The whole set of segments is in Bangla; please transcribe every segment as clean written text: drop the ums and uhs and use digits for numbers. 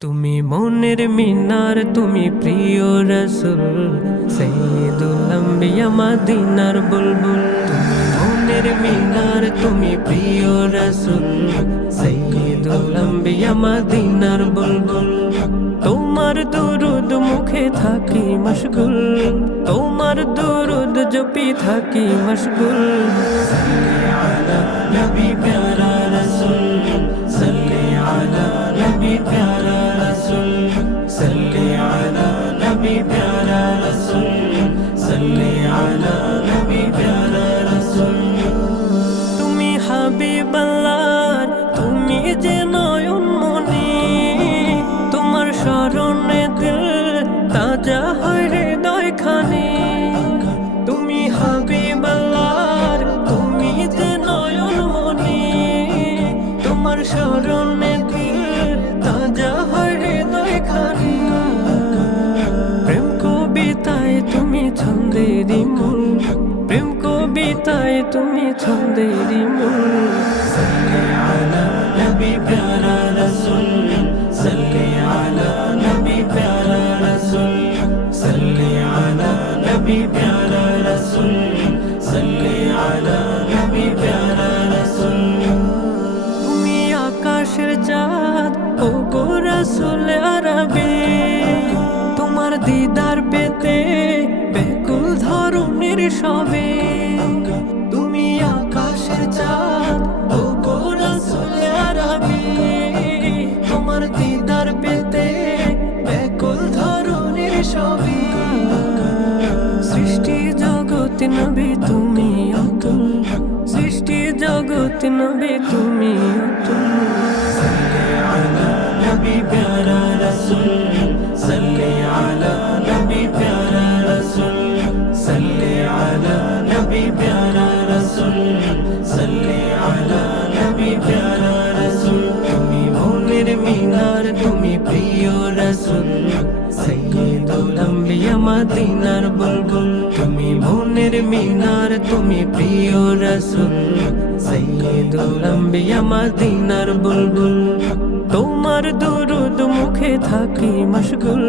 তুমি মনের মিনার, তুমি প্রিয় রাসূল, সাইয়্যিদুল আম্বিয়া মদিনার বুলবুল। তুমি মনের মিনার, তুমি প্রিয় রাসূল, সাইয়্যিদুল আম্বিয়া মদিনার বুলবুল। তোমার দুরুদ মুখে থাকি মশগুল, তোমার দুরুদ জপি থাকি মশগুল। সাল্লি আলা নবী প্যারা রাসূল, সাল্লি আলা নবী প্যারা রাসূল, সাল্লি আলা নবী প্যারা রাসূল, সাল্লি আলা নবী প্যারা রাসূল। তুমি হাবিবাল্লাহ, তুমি যে নয়ন মনি, তোমার স্মরণে দিল তাজা হয় হৃদয় খানি। তুমি হাবিবাল্লাহ, তুমি যে নয়ন মনি, তোমার স্মরণে দিল তাজা হয় হৃদয় খানি। প্রেম কবিতায় তুমি ছন্দেরই মূল, প্রেম কবিতায় তুমি ছন্দেরই মূল। সাল্লি আলা নবী প্যারা রাসূল, সাল্লি আলা নবী প্যারা রাসূল, সাল্লি আলা নবী প্যারা রাসূল, সাল্লি আলা নবী প্যারা রাসূল। তুমি আকাশের চাঁদ, ও গো রাসূল আরবি, তোমার দিদার পেতে ব্যাকুল ধরণীর সবে। তুমি আকাশের চাঁদ, ও গো রাসূল আরবি, তোমার দিদার পেতে ব্যাকুল ধরণীর সবে। সৃষ্টি জগৎ নবী তুমি অতুল, সৃষ্টি জগৎ নবী তুমি অতুল। সাল্লি আলা নবী প্যারা রাসূল, সাল্লি আলা নবী প্যারা রাসূল, সাল্লি আলা নবী প্যারা রাসূল, সাল্লি আলা নবী প্যারা রাসূল। তুমি মনের মিনার, তুমি প্রিয় রাসূল, সাইয়্যিদুল আম্বিয়া মদিনার বুলবুল। তুমি মনের মিনার, তুমি প্রিয় রাসূল, সাইয়্যিদুল আম্বিয়া মদিনার বুলবুল। তোমার দুরুদ মুখে থাকি মশগুল,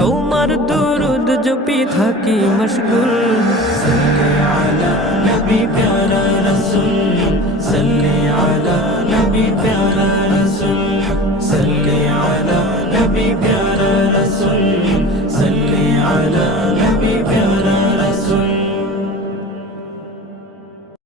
তোমার দুরুদ জপি থাকি মশগুল। সাল্লি আলা নবী প্যারা রাসূল,